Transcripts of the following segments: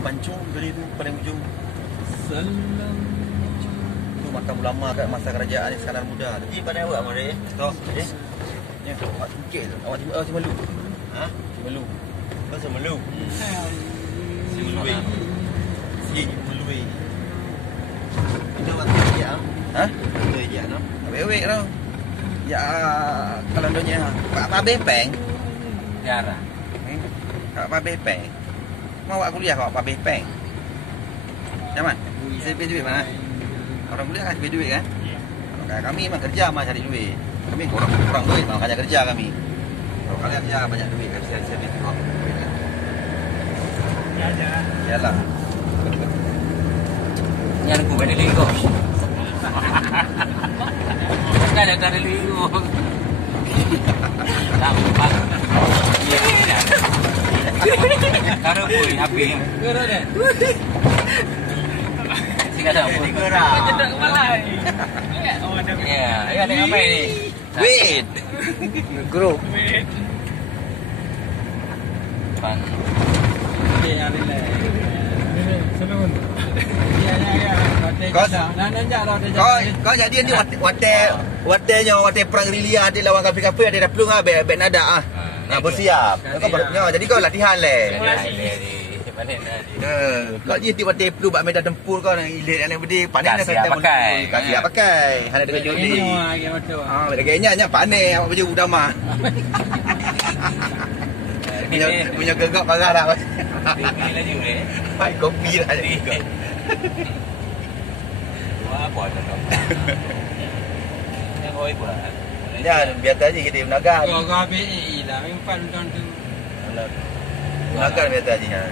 Pancung tadi tu paling ujung. Salam. Tu makam ulama kat masa kerajaan Iskandar Muda. Di pandai awak mari. Tok. Ya, awak tungkil. Awak Timelu. Ha? Timelu. Pasal melu. Melui. Si melui. Itu waktu dia. Ha? Itu dia no. Wewek tau. Ya kalau donya Pak Bepeng. Jarang. Pak Bepeng. Mau awak kuliah kau Pak Bepeng. Zaman. Saya beli duit mana? Orang kuliah kan beli duit kan? Kalau kami memang kerja mah cari duit. Kami kurang duit makanya kerja kami. Kalau kalian kerja banyak duit kan saya beli kau. Ya. Iyalah. Yang aku balik linggo. Kan ada dari linggo. Lampak. Iya. Taruh pun habis. Guru deh. Singkat dah pun. Cedek kepala. Ya, ya ada apa ini? Wait. Guru. Pan. Ya, Selamat. Ya. Kau jadi ni wate perang gerilya di lawan kafir ada dah pelung abek nada ah. Nah, bersiap. Kau barunya jadi kau latihan le. Kau jadi wate pelung bak medan tempur kau nak ilit yang bedi panen Kasih pakai. Kasih pakai. Hanya dengan jodi. Ah, kayaknya panen awak baju udama. Punya gegak parah dah. Ini lagi ni. Pai kopi lah jadi. Wah, apa tu? Yang kau buat. Ya, biar aja kita menaga. Kau BI lah, memang don tu. Menaga biar aja.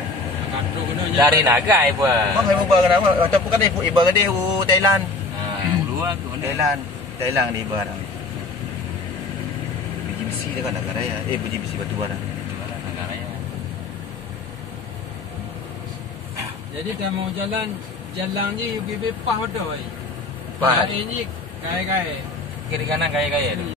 Katu kena Dari naga ibu. Mak saya mau barang apa? Macam bukan ibu dia Thailand. Luar tu Thailand ni barang. Biji besi dekat negara raya. Biji besi batu bara. Jadi dia mau jalan ni UBB pah dah. Pah. Hari ni kaya-kaya. Kiri kanan gaya-gaya tu.